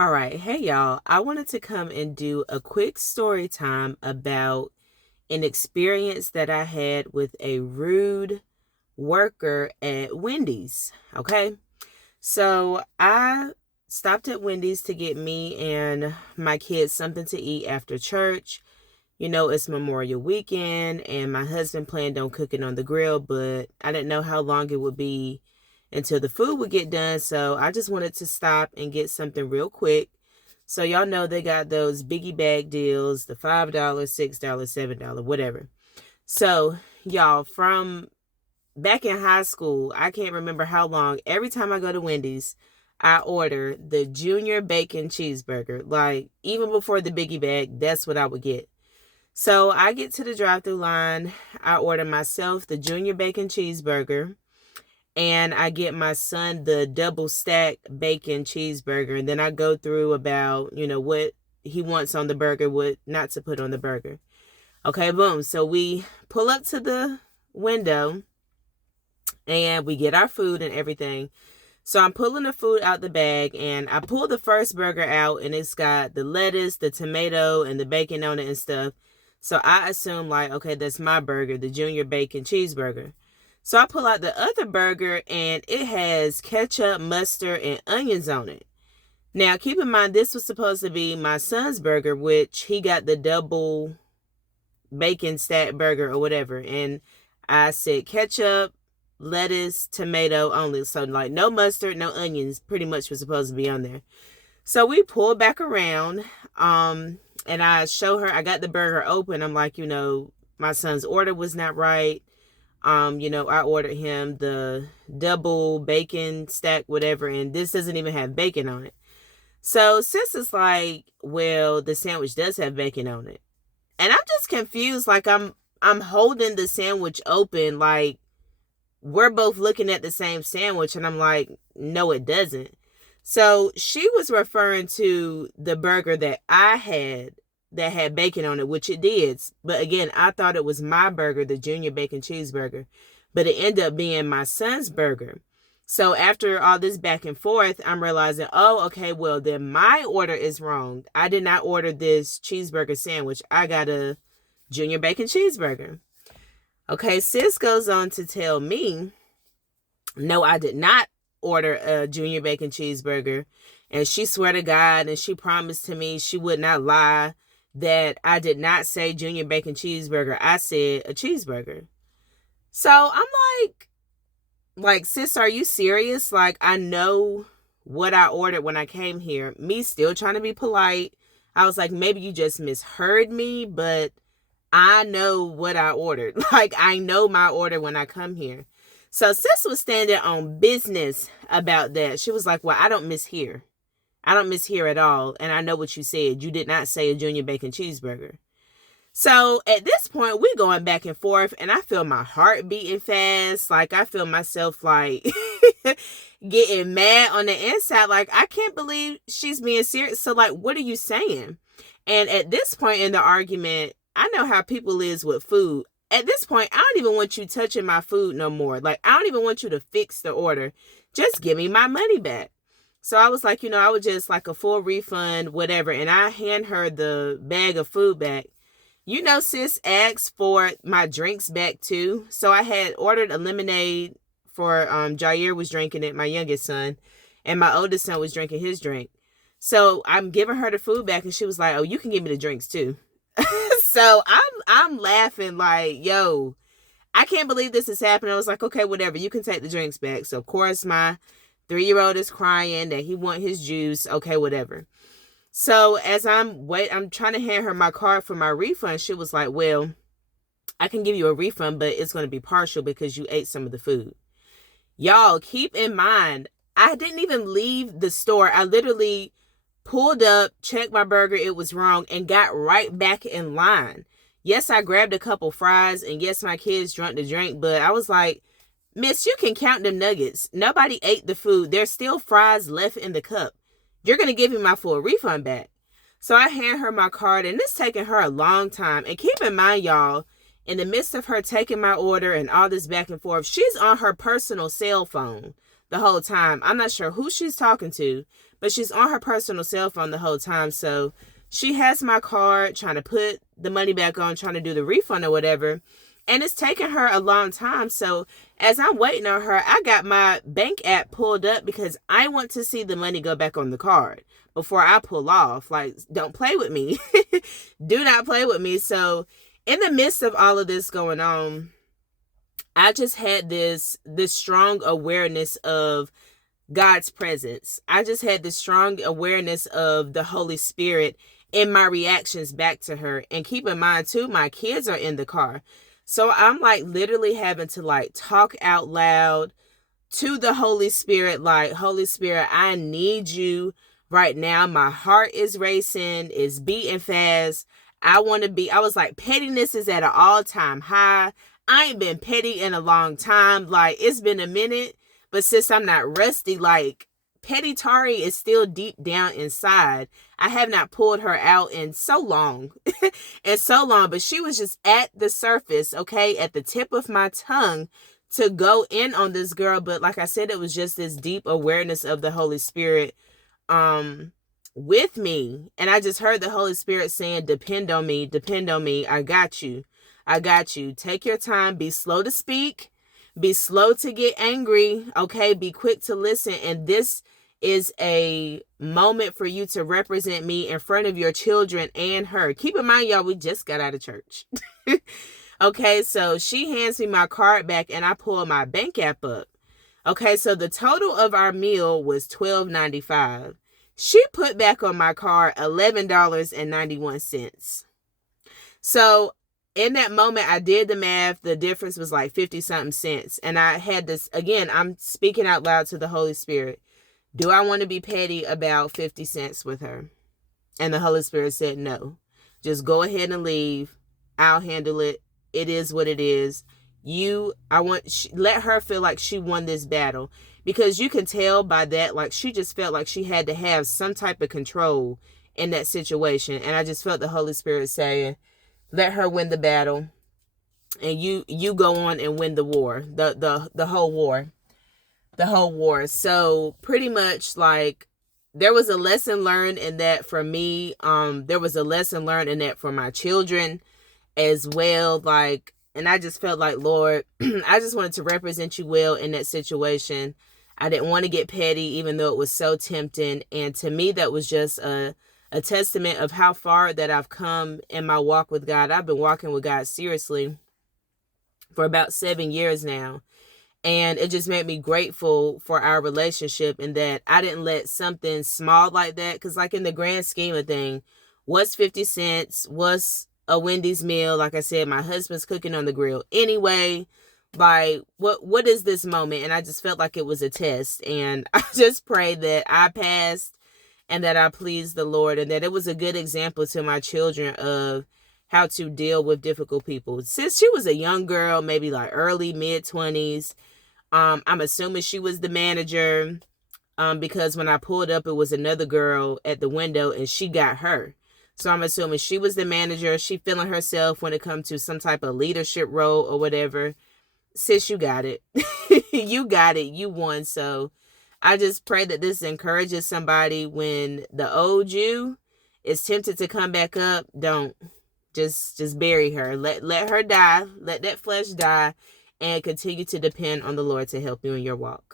All right. Hey, y'all. I wanted to come and do a quick story time about an experience that I had with a rude worker at Wendy's. Okay. So I stopped at Wendy's to get me and my kids something to eat after church. You know, it's Memorial Weekend, and my husband planned on cooking on the grill, but I didn't know how long it would be until the food would get done. So I just wanted to stop and get something real quick. So y'all know they got those biggie bag deals, the $5, $6, $7, whatever. So y'all, from back in high school, I can't remember how long, every time I go to Wendy's, I order the junior bacon cheeseburger. Like, even before the biggie bag, that's what I would get. So I get to the drive-thru line, I order myself the junior bacon cheeseburger, and I get my son the double stack bacon cheeseburger. And then I go through about, what he wants on the burger, what not to put on the burger. Okay, boom. So we pull up to the window and we get our food and everything. So I'm pulling the food out the bag, and I pull the first burger out, and it's got the lettuce, the tomato, and the bacon on it and stuff. So I assume, like, okay, that's my burger, the junior bacon cheeseburger. So I pull out the other burger, and it has ketchup, mustard, and onions on it. Now, keep in mind, this was supposed to be my son's burger, which he got the double bacon stack burger or whatever. And I said ketchup, lettuce, tomato only. So, like, no mustard, no onions, pretty much was supposed to be on there. So we pull back around, and I show her, I got the burger open. I'm like, my son's order was not right. I ordered him the double bacon stack, whatever, and this doesn't even have bacon on it. So sis is like, well, the sandwich does have bacon on it. And I'm just confused. Like, I'm holding the sandwich open, like we're both looking at the same sandwich, and I'm like, no, it doesn't. So she was referring to the burger that I had that had bacon on it, which it did. But again, I thought it was my burger, the junior bacon cheeseburger, but it ended up being my son's burger. So after all this back and forth, I'm realizing, oh, okay, well, then my order is wrong. I did not order this cheeseburger sandwich. I got a junior bacon cheeseburger. Okay, sis goes on to tell me, no, I did not order a junior bacon cheeseburger. And she swear to God, and she promised to me she would not lie, that I did not say junior bacon cheeseburger. I said a cheeseburger. So I'm like, sis, are you serious? Like, I know what I ordered when I came here. Me still trying to be polite. I was like, maybe you just misheard me, but I know what I ordered. Like, I know my order when I come here. So sis was standing on business about that. She was like, well, I don't mishear. I don't mishear at all. And I know what you said. You did not say a junior bacon cheeseburger. So at this point, we're going back and forth, and I feel my heart beating fast. Like, I feel myself, like, getting mad on the inside. Like, I can't believe she's being serious. So, like, what are you saying? And at this point in the argument, I know how people is with food. At this point, I don't even want you touching my food no more. Like, I don't even want you to fix the order. Just give me my money back. So I was like, I would just like a full refund, whatever. And I hand her the bag of food back. Sis asked for my drinks back too. So I had ordered a lemonade for Jair was drinking it, my youngest son, and my oldest son was drinking his drink. So I'm giving her the food back, and she was like, "Oh, you can give me the drinks too." So I'm laughing like, yo, I can't believe this is happening. I was like, okay, whatever, you can take the drinks back. So of course my 3-year-old is crying that he want his juice. Okay, whatever. So as I'm trying to hand her my card for my refund. She was like, well, I can give you a refund, but it's going to be partial because you ate some of the food. Y'all, keep in mind, I didn't even leave the store. I literally pulled up, checked my burger, it was wrong, and got right back in line. Yes, I grabbed a couple fries, and yes, my kids drank the drink, but I was like, miss, you can count them nuggets. Nobody ate the food. There's still fries left in the cup. You're going to give me my full refund back. So I hand her my card, and it's taking her a long time. And keep in mind, y'all, in the midst of her taking my order and all this back and forth, she's on her personal cell phone. the whole time. I'm not sure who she's talking to, but she's on her personal cell phone the whole time. So she has my card, trying to put the money back on, trying to do the refund or whatever. And it's taking her a long time. So as I'm waiting on her, I got my bank app pulled up because I want to see the money go back on the card before I pull off. Like, don't play with me. Do not play with me. So in the midst of all of this going on, I just had this strong awareness of God's presence. I just had this strong awareness of the Holy Spirit in my reactions back to her. And keep in mind too, my kids are in the car. So I'm like literally having to like talk out loud to the Holy Spirit, like, Holy Spirit, I need you right now. My heart is racing, it's beating fast. I was like, pettiness is at an all-time high. I ain't been petty in a long time. Like, it's been a minute, but since I'm not rusty, like, petty Tari is still deep down inside. I have not pulled her out in so long. But she was just at the surface, okay, at the tip of my tongue to go in on this girl. But like I said, it was just this deep awareness of the Holy Spirit with me. And I just heard the Holy Spirit saying, depend on me, I got you. Take your time, be slow to speak, be slow to get angry, okay, be quick to listen. And this is a moment for you to represent me in front of your children and her. Keep in mind, y'all, we just got out of church. Okay, so she hands me my card back and I pull my bank app up. Okay, so the total of our meal was $12.95. She put back on my card $11.91. So in that moment, I did the math. The difference was like 50 something cents. And I had this, again, I'm speaking out loud to the Holy Spirit. Do I want to be petty about 50 cents with her? And the Holy Spirit said, no, just go ahead and leave. I'll handle it. It is what it is. Let her feel like she won this battle, because you can tell by that, like, she just felt like she had to have some type of control in that situation. And I just felt the Holy Spirit saying, let her win the battle, and you go on and win the war, the whole war. So pretty much, like, there was a lesson learned in that for me. There was a lesson learned in that for my children as well. Like, and I just felt like, Lord, I just wanted to represent you well in that situation. I didn't want to get petty, even though it was so tempting. And to me, that was just a testament of how far that I've come in my walk with God. I've been walking with God seriously for about 7 years now. And it just made me grateful for our relationship, and that I didn't let something small like that, because like in the grand scheme of things, what's 50 cents? What's a Wendy's meal? Like I said, my husband's cooking on the grill anyway. Like, what is this moment? And I just felt like it was a test. And I just prayed that I passed and that I pleased the Lord, and that it was a good example to my children of how to deal with difficult people. Since she was a young girl, maybe like early, mid-20s, I'm assuming she was the manager, because when I pulled up, it was another girl at the window and she got her. So I'm assuming she was the manager. She feeling herself when it comes to some type of leadership role or whatever. Sis, you got it. You got it. You won. So I just pray that this encourages somebody when the old you is tempted to come back up. Don't. Just bury her. Let her die. Let that flesh die, and continue to depend on the Lord to help you in your walk.